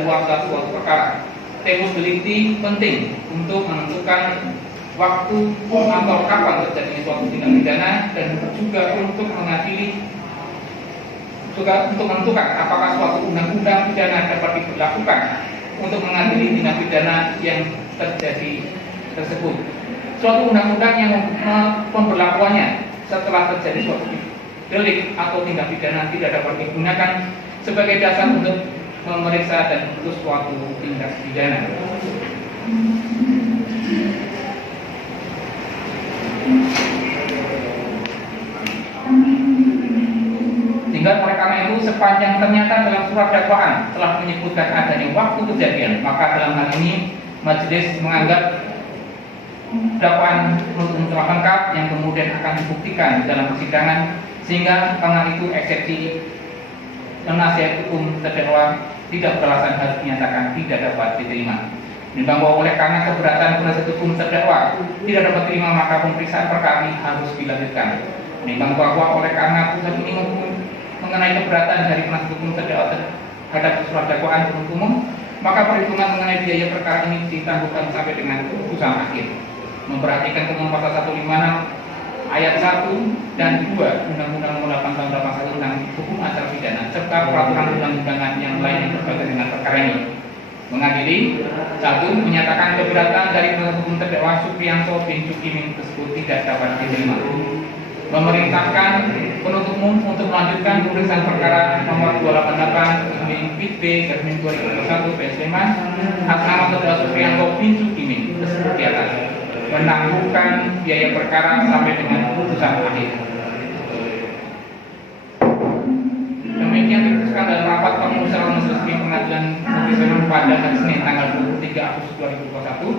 kadaluarsa suatu perkara. Tempus delicti penting untuk menentukan waktu atau kapan terjadinya suatu tindak pidana, dan juga untuk mengadili, juga untuk menentukan apakah suatu undang-undang pidana dapat diberlakukan untuk mengadili tindak pidana yang terjadi tersebut. Suatu undang-undang yang pemberlakuannya setelah terjadi suatu delik atau tindak pidana tidak dapat digunakan sebagai dasar untuk memeriksa dan memutus suatu tindak pidana. Sehingga oleh karena itu, sepanjang ternyata dalam surat dakwaan telah menyebutkan adanya waktu kejadian, maka dalam hal ini majelis menganggap dakwaan penuntut telah lengkap yang kemudian akan dibuktikan dalam persidangan, sehingga karena itu eksepsi penasihat hukum terdakwa tidak beralasan harus dinyatakan tidak dapat diterima. Menimbang bahwa oleh karena keberatan penasihat hukum terdakwa tidak dapat diterima, maka pemeriksaan perkara ini harus dilanjutkan. Menimbang bahwa oleh karena putusan ini mengenai keberatan dari penasihat hukum terdakwa terhadap surat dakwaan penuntut umum, maka perhitungan mengenai biaya perkara ini ditangguhkan sampai dengan putusan akhir. Memperhatikan ketentuan pasal 156 ayat 1 dan 2 Undang-Undang Nomor 8 Tahun 81 tentang Hukum Acara Pidana serta peraturan undang-undangan yang lain yang berkaitan dengan perkara ini. Mengadili, 1. Menyatakan keberatan dari penasihat hukum terdakwa Supriyanto bin Cukimin tersebut tidak dapat diterima. Memerintahkan penuntut umum untuk melanjutkan pemeriksaan perkara nomor 288 /B/2021 PS Sleman atas nama terdakwa Supriyanto bin Cukimin tersebut di atas, menangguhkan biaya perkara sampai dengan putusan akhir. Demikian diputuskan dalam rapat permusyawaratan majelis pengadilan negeri Sleman pada hari Senin tanggal 23 Agustus 2021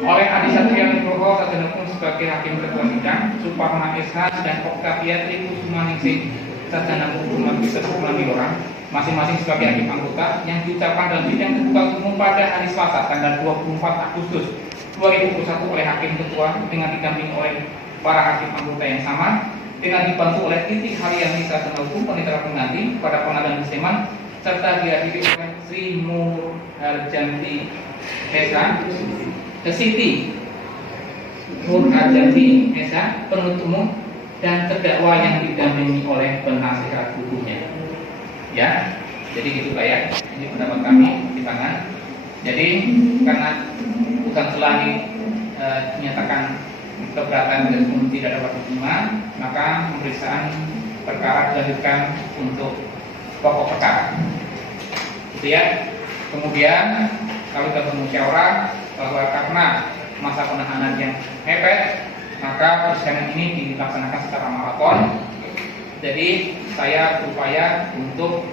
oleh Adi Satria Nugroho Sarjana Hukum sebagai hakim ketua sidang, Suparna SH dan Oktavia Trikusumaningsih Sarjana Hukum Magister Hukum orang masing-masing sebagai hakim anggota, yang diucapkan dalam sidang terbuka umum pada hari Selasa tanggal 24 Agustus 2021 oleh hakim ketua dengan didampingi oleh para hakim anggota yang sama, dengan dibantu oleh Titi Haryani Sarjana Hukum Panitera Pengganti pada Pengadilan Sleman, serta dihadiri oleh Sri Murharjanti Esa, Siti Murharjanti Esa, penuntut umum, dan terdakwa yang didampingi oleh penasihat hukumnya. Ya, jadi gitu Pak ya. Ini pendapat kami di tangan. Jadi karena putusan selah ini dinyatakan keberatan dan tidak dapat diterima, maka pemeriksaan perkara dilanjutkan untuk pokok perkara. Gitu ya. Kemudian kalau kita bermusyawarah bahwa karena masa penahanan yang mepet, maka persidangan ini dilaksanakan secara maraton. Jadi saya berupaya untuk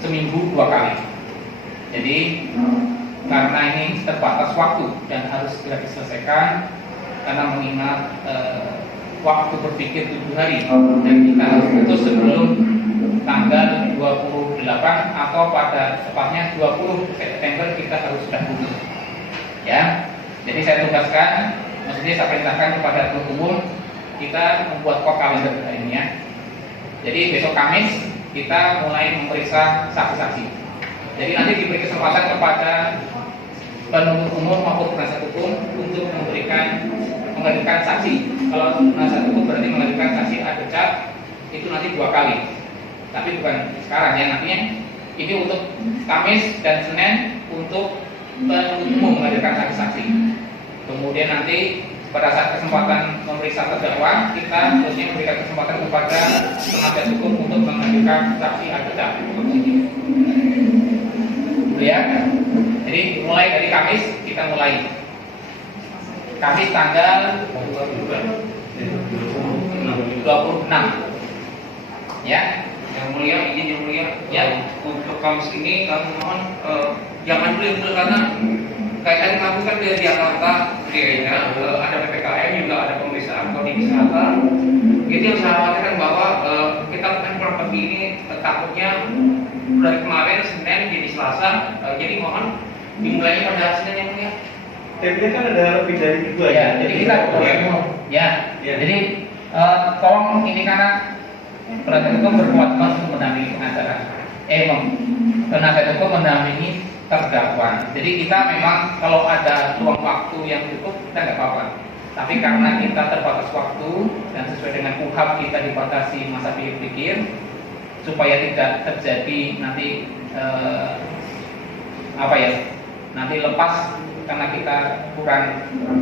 seminggu 2 kali. Jadi karena ini terbatas waktu dan harus segera diselesaikan, karena mengingat waktu berpikir 7 hari dan kita harus putus sebelum tanggal 28 atau pada tepatnya 20 September kita harus sudah putus. Ya, jadi saya tugaskan, maksudnya saya perintahkan kepada penuntut umum kita membuat kok kalender hari ini ya. Jadi besok Kamis kita mulai memeriksa saksi-saksi. Jadi nanti diberi kesempatan kepada penuntut umum maupun penasihat hukum untuk menghadirkan saksi. Kalau penasihat hukum berarti menghadirkan saksi advokat itu nanti 2 kali. Tapi bukan sekarang ya, nantinya ini untuk Kamis dan Senin untuk penuntut umum menghadirkan saksi-saksi. Kemudian nanti pada saat kesempatan memeriksa terdakwa, kita harusnya memberikan kesempatan kepada penasihat hukum untuk menghadirkan saksi advokat. Ya, jadi mulai dari Kamis kita mulai. Kamis tanggal 26. Ya, Yang mulia, izin yang mulia. ya. Untuk Kamis ini kami mohon jangan dulu karena kaitan kamu kan di Jakarta, kayaknya ada PPKM juga ada pemeriksaan kondisi kesehatan. Itu yang saya khawatirkan bahwa kita kan properti ini takutnya dari kemarin Senin jadi Selasa, jadi mohon dimulainya pada Senin yang mulia. Tapi kan ada lebih dari 2 Ya, jadi kita ya. Jadi tolong ini karena penasihat hukum berkewajiban untuk mendampingi pengacara, penasihat hukum mendampingi terdakwa. Jadi kita memang kalau ada ruang waktu yang cukup kita nggak apa-apa. Tapi karena kita terbatas waktu dan sesuai dengan KUHP kita dibatasi masa pikir-pikir supaya tidak terjadi nanti nanti lepas karena kita kurang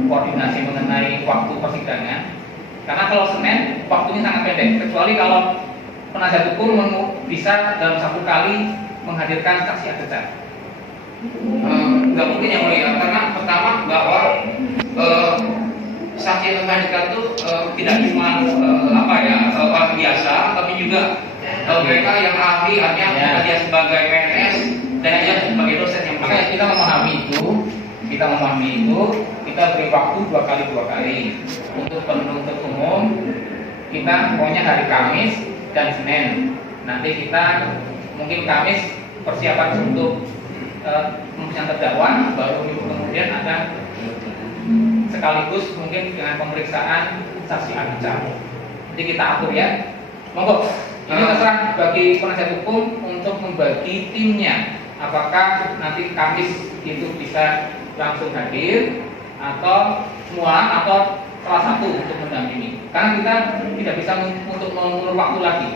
koordinasi mengenai waktu persidangan. Karena kalau Senin waktunya sangat pendek, kecuali kalau penasihat hukum bisa dalam satu kali menghadirkan saksi adegan. Nggak mungkin yang mulia, karena pertama bahwa saksi yang menghadirkan itu tidak cuma orang biasa, tapi juga mereka yang ahli, artinya dia sebagai PNS dan dia sebagai dosen yang Makanya kita memahami itu, kita beri waktu dua kali untuk penuntut umum. Kita pokoknya hari Kamis dan Senin. Nanti kita mungkin Kamis persiapan untuk pemeriksaan terdakwa, baru minggu kemudian ada sekaligus mungkin dengan pemeriksaan saksi ahli. Jadi kita atur ya. Monggo. Ini terserah bagi penasihat hukum untuk membagi timnya. Apakah nanti Kamis itu bisa langsung hadir atau semua atau salah satu untuk mendampingi. Karena kita tidak bisa untuk mengulur waktu lagi.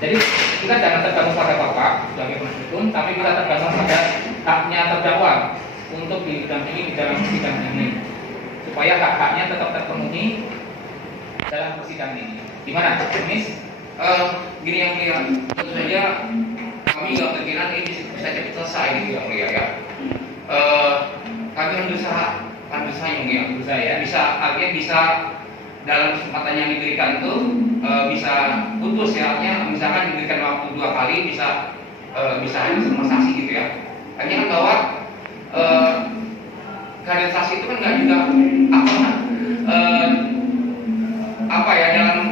Jadi kita jangan tergantung pada Bapak sebagai penasihat hukum, tapi kita tergantung pada haknya terdakwa untuk didampingi di dalam persidangan ini, supaya hak-haknya tetap terpenuhi dalam persidangan ini. Gimana, Miss? Gini yang mulia, tentu saja kami nggak berkira ini bisa cepat selesai gitu yang mulia ya. Kami akan berusaha yang mulia, bisa artinya bisa dalam kesempatan yang diberikan itu bisa putus ya, artinya misalkan diberikan waktu 2 kali bisa hanya sama saksi gitu ya. Artinya kan bahwa kaderisasi itu kan nggak juga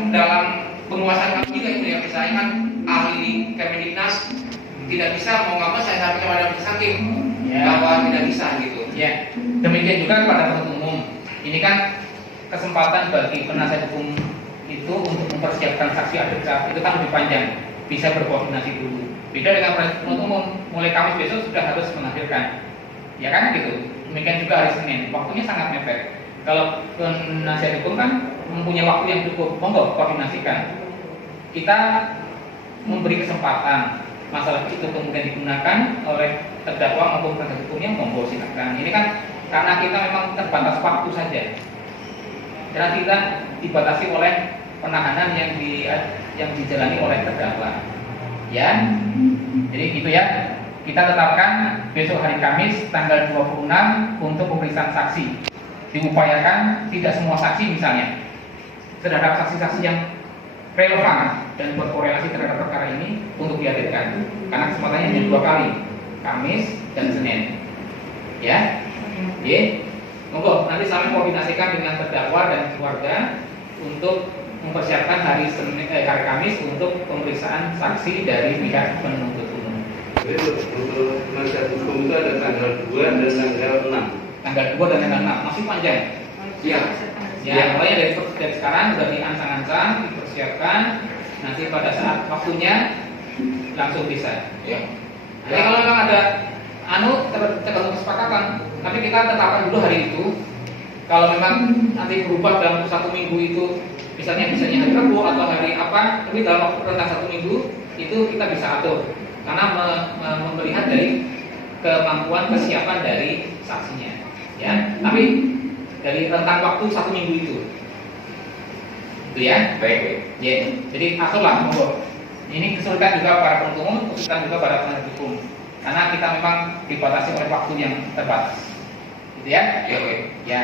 dalam penguasaan kami juga itu ya. Misalnya kan ahli Kemendiknas tidak bisa mau nggak mau saya sampaikan kepada majelis hakim bahwa tidak bisa gitu. Ya, demikian juga kepada penuntut umum. Ini kan kesempatan bagi penasihat hukum itu untuk mempersiapkan saksi adegan itu kan lebih panjang, bisa berkoordinasi dulu. Beda dengan penuntut umum, mulai Kamis besok sudah harus menghadirkan, ya kan gitu. Demikian juga hari Senin, waktunya sangat mepet. Kalau penasihat hukum kan mempunyai waktu yang cukup, monggo koordinasikan. Kita memberi kesempatan, masalah itu kemudian digunakan oleh terdakwa maupun penasihat hukumnya, monggo silakan. Ini kan karena kita memang terbatas waktu saja. Karena kita dibatasi oleh penahanan yang dijalani oleh terdakwa. Ya. Jadi gitu ya. Kita tetapkan besok hari Kamis tanggal 26 untuk pemeriksaan saksi. Diupayakan tidak semua saksi misalnya terhadap saksi-saksi yang relevan dan berkorelasi terhadap perkara ini untuk dihadirkan. Karena kesempatannya hanya 2 kali, Kamis dan Senin. Ya. Oke. Monggo nanti kami koordinasikan dengan terdakwa dan keluarga untuk mempersiapkan hari Kamis untuk pemeriksaan saksi dari pihak penuntut umum. Jadi untuk penasihat hukum itu ada tanggal 2 dan tanggal 6. Tanggal 2 dan tanggal 6 masih panjang. Iya. Ya, mulai dari sekarang sudah diancang-ancang, dipersiapkan. Nanti pada saat waktunya langsung bisa. Ya. Jadi kalau memang ada tergantung kesepakatan, tapi kita tetapkan dulu hari itu. Kalau memang nanti berubah dalam 1 minggu itu, misalnya hari Rabu atau hari apa, tapi dalam waktu rentang 1 minggu itu kita bisa atur, karena melihat dari kemampuan kesiapan dari saksinya. Ya, tapi dari rentang waktu 1 minggu itu ya. Baik. Ya, jadi aturlah monggo. Ini kesulitan juga para penuntut umum, kesulitan juga para penasihat hukum. Karena kita memang dibatasi oleh waktu yang terbatas. Gitu ya? Ya, baik. Ya.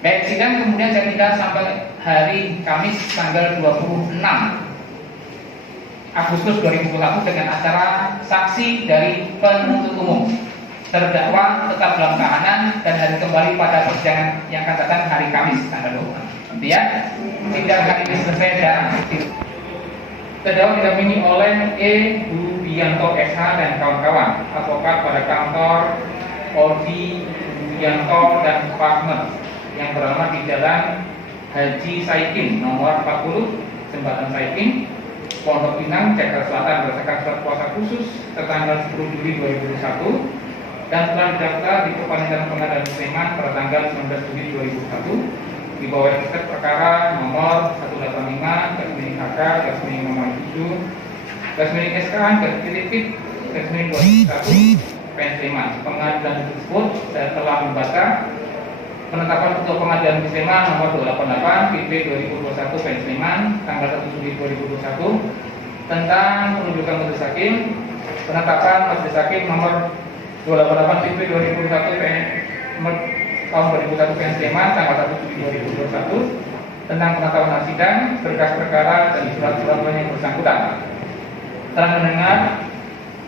Baik, sidang kemudian saya minta sampai hari Kamis tanggal 26 Agustus 2021 dengan acara saksi dari penuntut umum. Terdakwa tetap dalam tahanan dan hari kembali pada persidangan yang akan datang hari Kamis tanggal 26. Gitu ya? Sidang hari ini selesai dan terdakwa didampingi oleh Budianto SH dan kawan-kawan, advokat pada kantor Odi Budianto dan partner yang beralamat di Jalan Haji Saikin nomor 40 Jembatan Saikin Pondok Pinang, Jakarta Selatan berdasarkan surat kuasa khusus tertanggal 10 Juli 2021 dan telah didaftar di Pengadilan Pengadilan Sleman pada tanggal 19 Juli 2021 di bawah register perkara nomor 185/HK/SK/SK/2001 PN Sleman. Pengadilan tersebut telah membaca penetapan Ketua Pengadilan Negeri Sleman nomor 288 PP 2021 PN Sleman tanggal 1 Juli 2021 tentang penunjukan majelis hakim, penetapan majelis hakim nomor 288 PP 2021 PN nomor tahun 2001 PN Sleman tanggal 1 Juli 2021 tentang penetapan sidang, berkas perkara dan surat-surat lain yang bersangkutan. Telah mendengar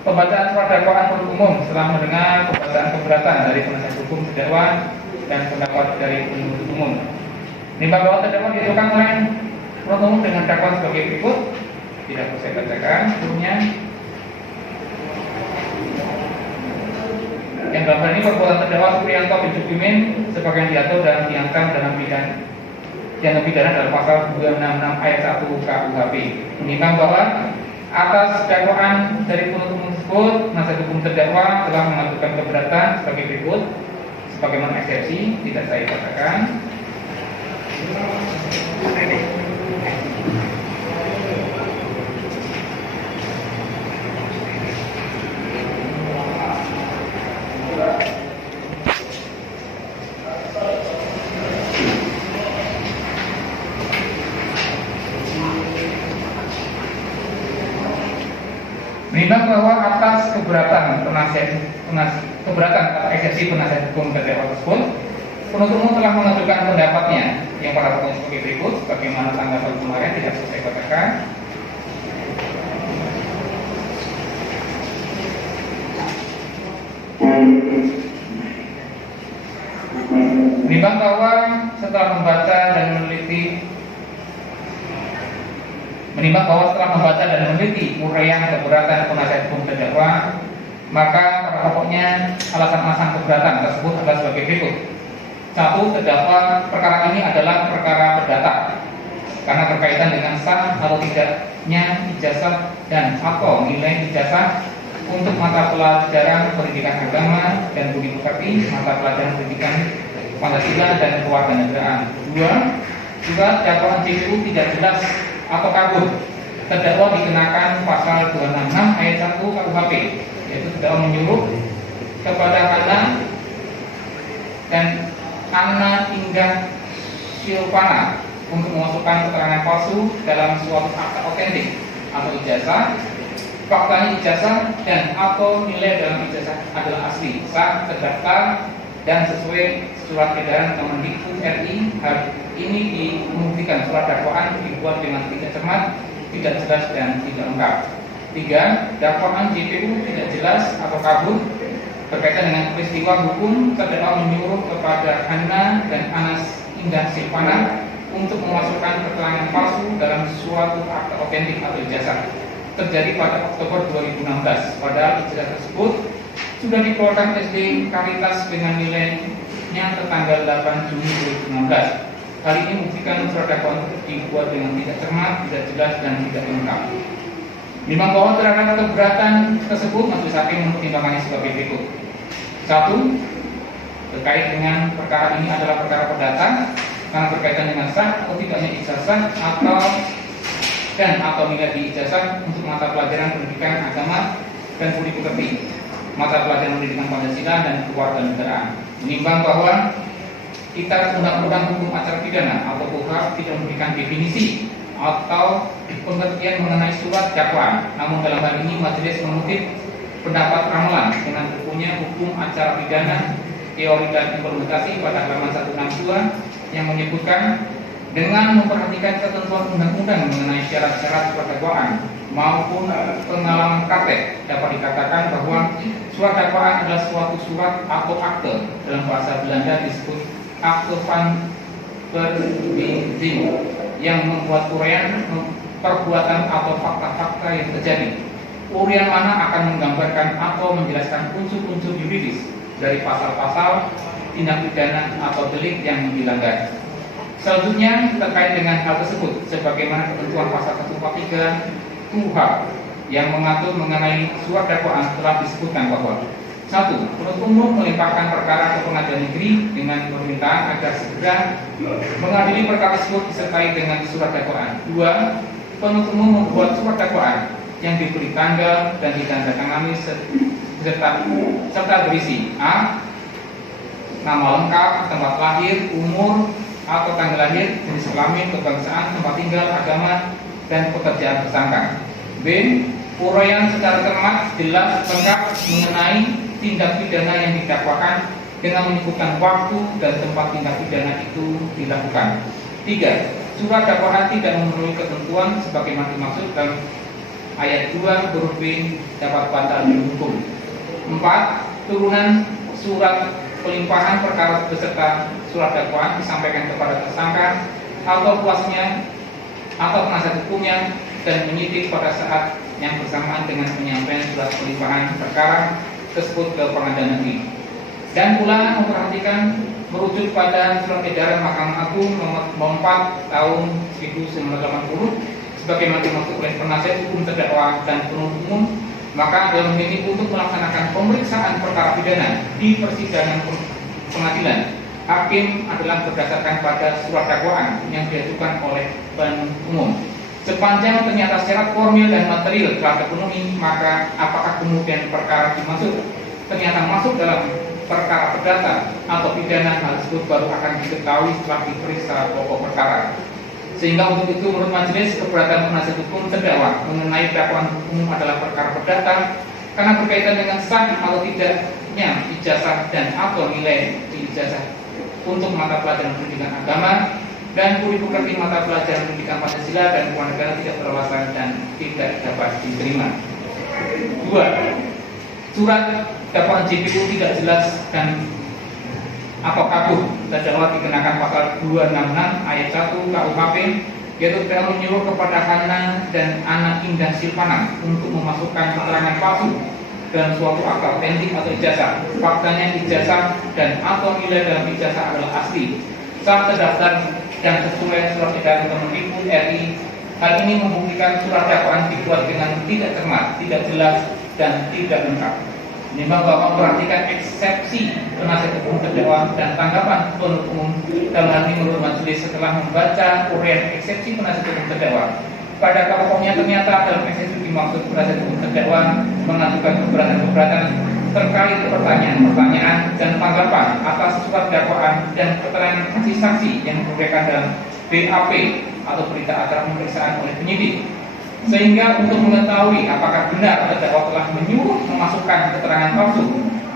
pembacaan surat dakwaan penuntut umum, setelah mendengar pembacaan keberatan dari penasihat hukum terdakwa dan pendapat dari penuntut umum. Nimbang bahwa terdakwa diajukan oleh penuntut umum dengan dakwaan sebagai berikut. Tidak perlu saya bacakan sebelumnya. Yang dalam hal ini perbuatan terdakwa Supriyanto bin Sugimin sebagai diatur dan diancam dalam pidana dalam pasal 266 ayat 1 KUHP. Menimbang bahwa atas dakwaan dari penuntut umum tersebut, penasihat hukum terdakwa telah mengajukan keberatan sebagai berikut. Sebagaimana eksepsi tidak saya bacakan. Menimbang bahwa atas keberatan eksepsi penasihat hukum terdakwa tersebut, penuntut umum telah mengajukan pendapatnya yang pada pokoknya sebagai berikut. Bagaimana tanggapan kemarin tidak selesai bacakan. Menimbang bahwa setelah membaca dan meneliti uraian keberatan penasihat hukum terdakwa, maka pada pokoknya alasan-alasan keberatan tersebut adalah sebagai berikut. 1. Terdakwa perkara ini adalah perkara perdata karena berkaitan dengan sah atau tidaknya ijazah dan atau nilai ijazah untuk mata pelajaran pendidikan agama dan budi pekerti, mata pelajaran pendidikan Pancasila dan kewarganegaraan. 2. Juga dakwaan JPU tidak jelas atau kabur. Terdakwa dikenakan pasal 266 ayat 1 KUHP, yaitu terdakwa menyuruh kepada Ana Indah Silvana untuk memasukkan keterangan palsu dalam suatu akta otentik atau ijazah. Faktanya ijazah dan atau nilai dalam ijazah adalah asli, sah, terdaftar dan sesuai surat edaran Kemendikbud RI. Hal ini dibuktikan surat dakwaan dibuat dengan tidak cermat, tidak jelas dan tidak lengkap. 3. Dakwaan JPU tidak jelas atau kabur berkaitan dengan peristiwa hukum. Terdakwa menyuruh kepada Hana dan Anas Indah Silvana untuk memasukkan keterangan palsu dalam suatu akta otentik atau ijazah terjadi pada Oktober 2016. Padahal ijazah tersebut sudah dikeluarkan SD Karitas dengan nilainya tertanggal 8 Juni 2016. Hal ini membuktikan surat dakwaan dibuat dengan tidak cermat, tidak jelas dan tidak lengkap. Menimbang bahwa terhadap keberatan tersebut, majelis hakim mempertimbangkannya sebagai berikut. 1. Terkait dengan perkara ini adalah perkara perdata karena berkaitan dengan sah atau tidaknya ijazah atau nilai di ijazah untuk mata pelajaran pendidikan agama dan budi pekerti, mata pelajaran pendidikan Pancasila dan kewarganegaraan. Menimbang bahwa Kitab Undang-Undang Hukum Acara Pidana atau KUHP tidak memberikan definisi atau pengertian mengenai surat dakwaan. Namun dalam hal ini majelis mengutip pendapat Ramalan dengan bukunya Hukum Acara Pidana, Teori dan Implementasi pada halaman 162 yang menyebutkan dengan memperhatikan ketentuan undang-undang mengenai syarat-syarat surat dakwaan maupun pengalaman praktek dapat dikatakan bahwa surat dakwaan adalah suatu surat atau akte, dalam bahasa Belanda disebut akte van verbinding, yang membuat uraian perbuatan atau fakta-fakta yang terjadi. Uraian mana akan menggambarkan atau menjelaskan unsur-unsur yuridis dari pasal-pasal tindak pidana atau delik yang dilanggar. Selanjutnya terkait dengan hal tersebut, sebagaimana ketentuan pasal 143 KUHP yang mengatur mengenai surat dakwaan telah disebutkan bahwa 1. Penuntut umum melimpahkan perkara ke pengadilan negeri dengan permintaan agar segera mengadili perkara tersebut disertai dengan surat dakwaan. 2. Penuntut umum membuat surat dakwaan yang diberi tanggal dan ditandatangani serta berisi a. Nama lengkap, tempat lahir, umur atau tanggal lahir, jenis kelamin, kebangsaan, tempat tinggal, agama, dan pekerjaan tersangka. B. Uraian secara cermat, jelas, lengkap mengenai tindak pidana yang didakwakan dengan menyebutkan waktu dan tempat tindak pidana itu dilakukan. 3. Surat dakwaan tidak memenuhi ketentuan sebagaimana dimaksud dalam ayat 2 huruf B dapat batal demi hukum. 4. Turunan surat pelimpahan perkara beserta surat dakwaan disampaikan kepada tersangka atau kuasnya atau penasihat hukumnya dan penyidik pada saat yang bersamaan dengan penyampaian surat pelimpahan perkara tersebut ke pengadilan negeri. Dan pula memperhatikan merujuk pada surat edaran Mahkamah Agung nomor 4 tahun 1980 sebagaimana dimaksud oleh penasihat hukum terdakwa dan penuntut umum. Maka dalam ini untuk melaksanakan pemeriksaan perkara pidana di persidangan pengadilan, hakim adalah berdasarkan pada surat dakwaan yang diajukan oleh penuntut umum. Sepanjang ternyata syarat formil dan material telah terpenuhi, maka apakah kemudian perkara dimaksud ternyata masuk dalam perkara perdata atau pidana, hal tersebut baru akan diketahui setelah diperiksa pokok perkara. Sehingga untuk itu menurut majelis keberatan penasihat hukum terdakwa mengenai dakwaan umum adalah perkara perdata karena berkaitan dengan sah atau tidaknya ijazah dan atau nilai di ijazah untuk mata pelajaran pendidikan agama dan budi pekerti mata pelajaran pendidikan Pancasila dan kewarganegaraan tidak beralasan dan tidak dapat diterima. 2. Surat dakwaan JPU tidak jelas dan atau kabur. Terdakwa dikenakan pasal 266 ayat 1 KUHP, yaitu telah menyuruh kepada Hana dan anak Indah Silvana untuk memasukkan keterangan palsu dalam suatu akta otentik atau ijazah. Faktanya ijazah dan atau nilai dalam ijazah adalah asli, sah, terdaftar dan sesuai surat edaran Kemendikbud RI. Hal ini membuktikan surat dakwaan dibuat dengan tidak cermat, tidak jelas dan tidak lengkap. Menimbang bahwa memperhatikan eksepsi penasihat hukum terdakwa dan tanggapan penuntut umum dalam hal ini menurut majelis setelah membaca uraian eksepsi penasihat hukum terdakwa. Pada pokoknya ternyata dalam eksepsi dimaksud penasihat hukum terdakwa mengajukan keberatan terkait pertanyaan dan tanggapan atas surat dakwaan dan keterangan saksi-saksi yang disampaikan dalam BAP atau berita acara pemeriksaan oleh penyidik. Sehingga untuk mengetahui apakah benar terdakwa telah menyuruh memasukkan keterangan palsu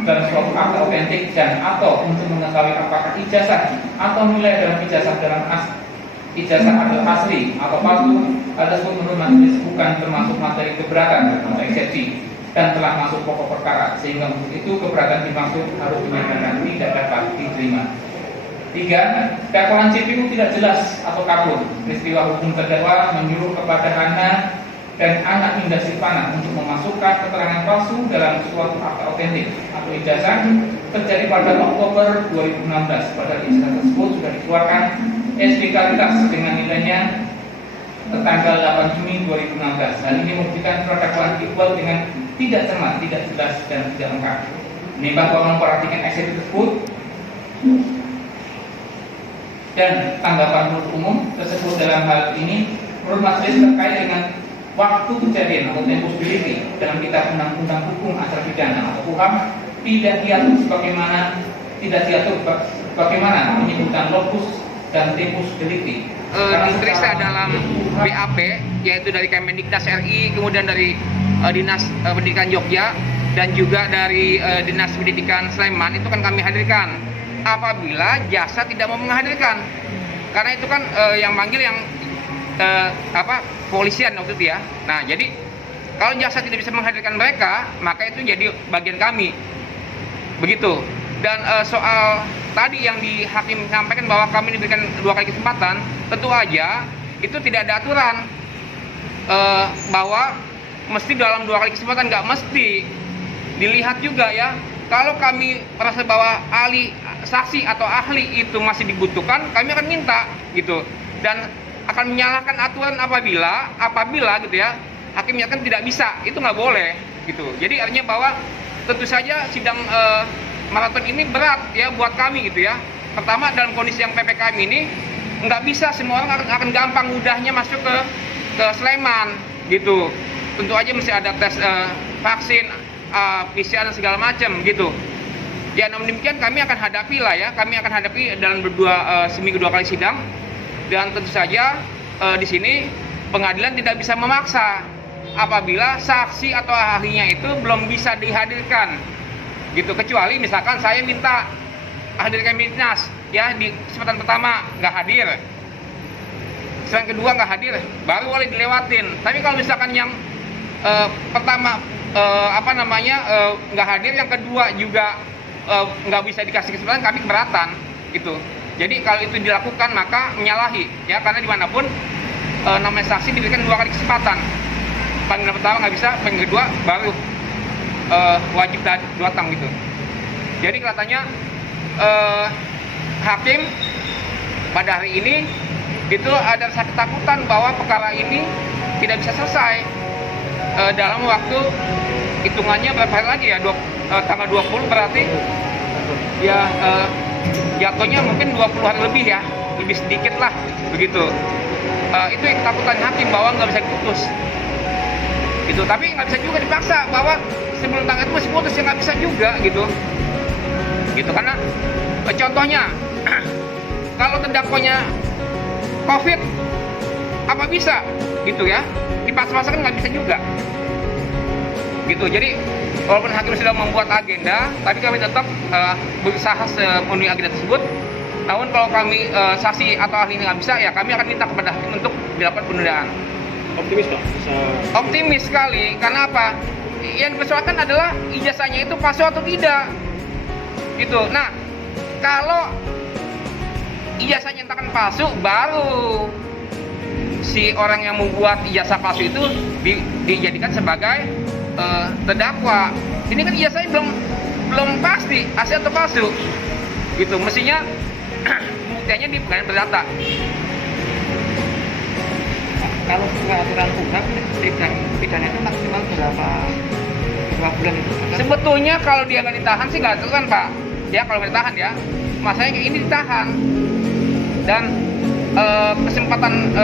dalam suatu akta otentik dan atau untuk mengetahui apakah ijazah atau nilai dalam ijazah ijazah adalah asli atau palsu, hal tersebut menurut majelis bukan termasuk materi keberatan atau eksepsi dan telah masuk pokok perkara, sehingga untuk itu keberatan dimaksud harus dinyatakan tidak dapat diterima. 3. Dakwaan JPU tidak jelas atau kabur. Peristiwa hukum terdakwa menyuruh kepada Hana dan anak Indah Silvana untuk memasukkan keterangan palsu dalam suatu akta otentik atau ijazah terjadi pada Oktober 2016. Pada ijazah tersebut sudah dikeluarkan SPK dengan nilainya tertanggal 8 Juni 2016. Hal ini membuktikan surat dakwaan dibuat dengan tidak cermat, tidak jelas dan tidak lengkap. Menimbang bahwa memperhatikan eksepsi tersebut dan tanggapan penuntut umum tersebut dalam hal ini menurut majelis terkait dengan waktu kejadian atau tempus delicti dalam kitab undang-undang hukum acara pidana atau KUHP tidak diatur bagaimana penyebutan lokus dan tempus delicti. Diperiksa dalam BAP yaitu dari Kemendiknas RI, kemudian dari Dinas Pendidikan Jogja dan juga dari Dinas Pendidikan Sleman itu kan kami hadirkan. Apabila jasa tidak mau menghadirkan, karena itu kan yang manggil yang polisian waktu itu ya. Nah jadi kalau jasa tidak bisa menghadirkan mereka, maka itu jadi bagian kami begitu. Dan soal tadi yang di hakim sampaikan bahwa kami diberikan 2 kali kesempatan, tentu aja itu tidak ada aturan bahwa mesti dalam 2 kali kesempatan, nggak mesti. Dilihat juga ya, kalau kami merasa bahwa saksi atau ahli itu masih dibutuhkan, kami akan minta gitu, dan akan menyalahkan aturan apabila gitu ya hakim menyatakan tidak bisa, itu nggak boleh gitu. Jadi artinya bahwa tentu saja sidang maraton ini berat ya buat kami gitu ya. Pertama, dalam kondisi yang PPKM ini nggak bisa semua orang akan gampang mudahnya masuk ke Sleman gitu. Tentu aja mesti ada tes vaksin, PCR dan segala macam gitu. Ya, namun demikian kami akan hadapi lah ya. Kami akan hadapi dalam seminggu 2 kali sidang. Dan tentu saja di sini pengadilan tidak bisa memaksa apabila saksi atau ahlinya itu belum bisa dihadirkan gitu. Kecuali misalkan saya minta hadirkan Minnas ya di kesempatan pertama nggak hadir, kesempatan kedua nggak hadir, baru boleh dilewatin. Tapi kalau misalkan yang pertama nggak hadir, yang kedua juga nggak bisa dikasih kesempatan, kami keberatan gitu. Jadi kalau itu dilakukan maka menyalahi ya, karena dimanapun namanya saksi diberikan 2 kali kesempatan. Panggilan pertama nggak bisa, panggilan kedua baru wajib datang gitu. Jadi katanya hakim pada hari ini itu ada rasa ketakutan bahwa perkara ini tidak bisa selesai dalam waktu hitungannya berapa hari lagi ya, tanggal 20 berarti ya jatuhnya mungkin 20 hari lebih ya, lebih sedikit lah begitu. Itu yang ketakutan hakim bahwa nggak bisa diputus gitu. Tapi nggak bisa juga dipaksa bahwa sebelum tanggal itu masih putus, ya nggak bisa juga gitu karena contohnya kalau terdakwanya COVID apa bisa gitu ya, dipaksa-paksa kan nggak bisa juga gitu. Jadi walaupun hakim sudah membuat agenda, tapi kami tetap berusaha memenuhi agenda tersebut. Namun kalau kami saksi atau ahli ini nggak bisa, ya kami akan minta kepada hakim untuk dilakukan penundaan. Optimis Pak? Bisa... Optimis sekali, karena apa? Yang dipersoalkan adalah ijazahnya itu palsu atau tidak gitu. Nah, kalau ijazahnya nyatakan palsu, baru si orang yang membuat ijazah palsu itu dijadikan sebagai terdakwa. Ini kan ijazahnya belum pasti asli atau palsu gitu. Mestinya buktinya di pengadilan perdata. Kalau sesuai aturan UHAM, sidang pidana itu maksimal berapa bulan itu? Sebetulnya kalau dia nggak ditahan sih nggak aturan Pak. Ya kalau nggak ditahan ya, masanya kayak ini ditahan. Dan kesempatan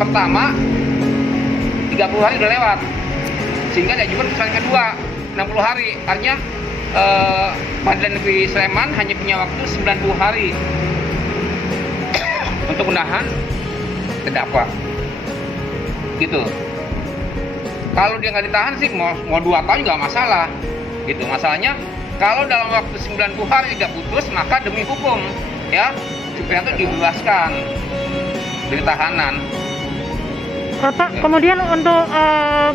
pertama 30 hari udah lewat, sehingga diajukan kesempatan kedua 60 hari. Artinya Pengadilan Negeri Sleman hanya punya waktu 90 hari untuk menahan terdakwa gitu. Kalau dia nggak ditahan sih mau 2 tahun juga masalah gitu. Masalahnya kalau dalam waktu 90 hari tidak putus, maka demi hukum ya supaya itu dibebaskan dari tahanan. Pak, kemudian untuk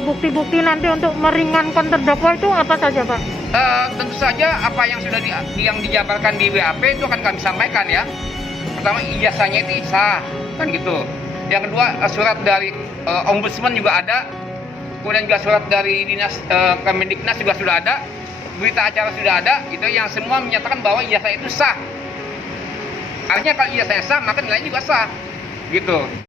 bukti-bukti nanti untuk meringankan terdakwa itu apa saja Pak? Tentu saja apa yang sudah yang dijabarkan di BAP itu akan kami sampaikan ya. Pertama, ijazahnya itu sah kan gitu. Yang kedua, surat dari Ombudsman juga ada. Kemudian juga surat dari Dinas Kemendiknas juga sudah ada. Berita acara sudah ada, gitu, yang semua menyatakan bahwa ijazah itu sah. Artinya kalau ijazahnya sah, maka nilainya juga sah gitu.